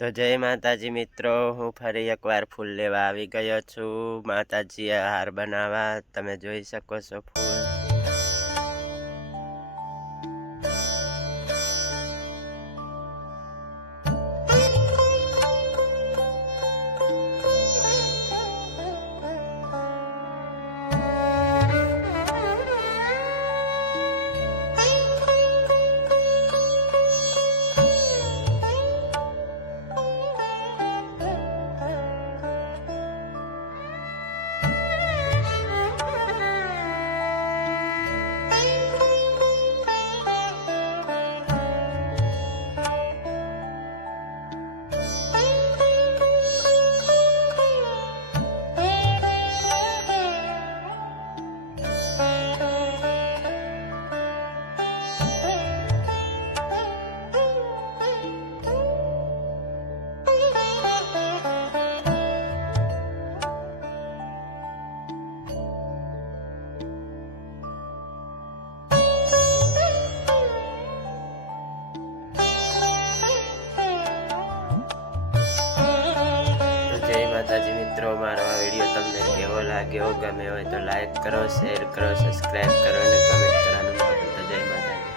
તો જય માતાજી મિત્રો, હું ફરી એકવાર ફૂલ લેવા આવી ગયો છું. માતાજીએ હાર બનાવવા તમે જોઈ શકો છો ફૂલ. જય માતાજી મિત્રો, મારો આ વિડીયો તમને કેવો લાગ્યો, ગમે હોય તો લાઈક કરો, શેર કરો, સબસ્ક્રાઈબ કરો અને કમેન્ટ